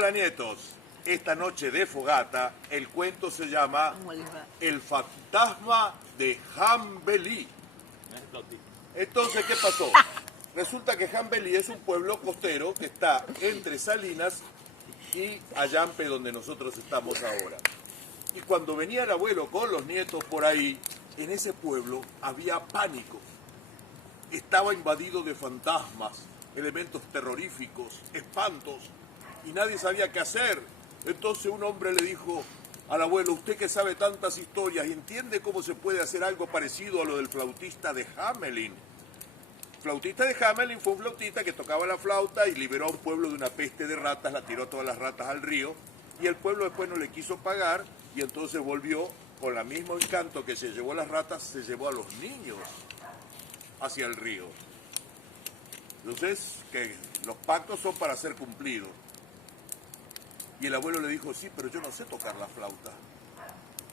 Hola nietos, esta noche de fogata el cuento se llama El fantasma de Jambelí. Entonces, ¿qué pasó? Resulta que Jambelí es un pueblo costero que está entre Salinas y Ayampe, donde nosotros estamos ahora. Y cuando venía el abuelo con los nietos por ahí, en ese pueblo había pánico. Estaba invadido de fantasmas, elementos terroríficos, espantos, y nadie sabía qué hacer. Entonces un hombre le dijo al abuelo: usted que sabe tantas historias, ¿entiende cómo se puede hacer algo parecido a lo del flautista de Hamelin? El flautista de Hamelin fue un flautista que tocaba la flauta y liberó a un pueblo de una peste de ratas, la tiró todas las ratas al río, y el pueblo después no le quiso pagar, y entonces volvió con el mismo encanto que se llevó a las ratas, se llevó a los niños hacia el río. Entonces, que los pactos son para ser cumplidos. Y el abuelo le dijo: sí, pero yo no sé tocar la flauta,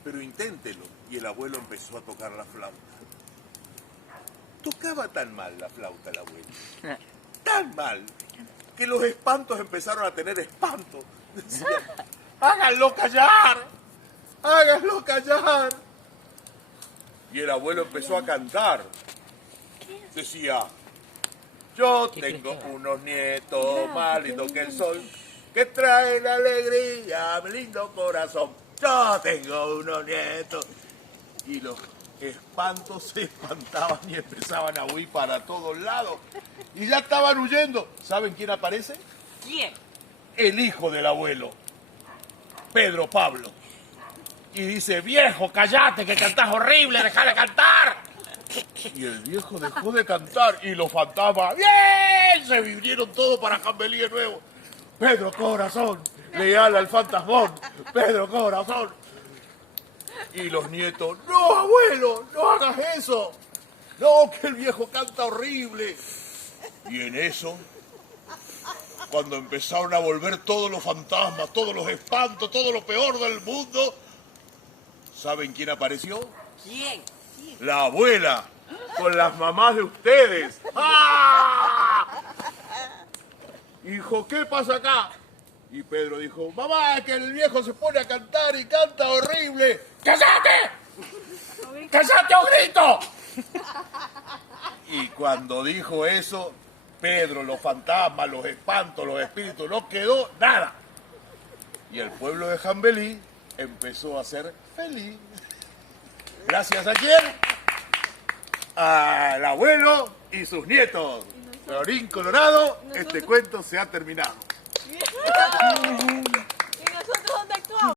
pero inténtelo. Y el abuelo empezó a tocar la flauta. Tocaba tan mal la flauta el abuelo, tan mal, que los espantos empezaron a tener espanto. Decían: háganlo callar, háganlo callar. Y el abuelo empezó a cantar. Decía: yo tengo unos nietos más lindos que el sol, que traen alegría a mi lindo corazón. Yo tengo unos nietos. Y los espantos se espantaban y empezaban a huir para todos lados. Y ya estaban huyendo. ¿Saben quién aparece? ¿Quién? El hijo del abuelo, Pedro Pablo. Y dice: viejo, callate, que cantás horrible, dejá de cantar. Y el viejo dejó de cantar y los fantasmas, ¡bien!, se vinieron todos para Jambelí de nuevo. Pedro Corazón, leal al fantasmón, Pedro Corazón. Y los nietos: no, abuelo, no hagas eso. No, que el viejo canta horrible. Y en eso, cuando empezaron a volver todos los fantasmas, todos los espantos, todo lo peor del mundo, ¿saben quién apareció? ¿Quién? La abuela, con las mamás de ustedes. ¡Ah! Hijo, ¿qué pasa acá? Y Pedro dijo: mamá, que el viejo se pone a cantar y canta horrible. ¡Cállate! ¡Cállate o grito! Y cuando dijo eso, Pedro, los fantasmas, los espantos, los espíritus, no quedó nada. Y el pueblo de Jambelí empezó a ser feliz. ¿Gracias a quién? Al abuelo y sus nietos. Colorín colorado, este cuento se ha terminado.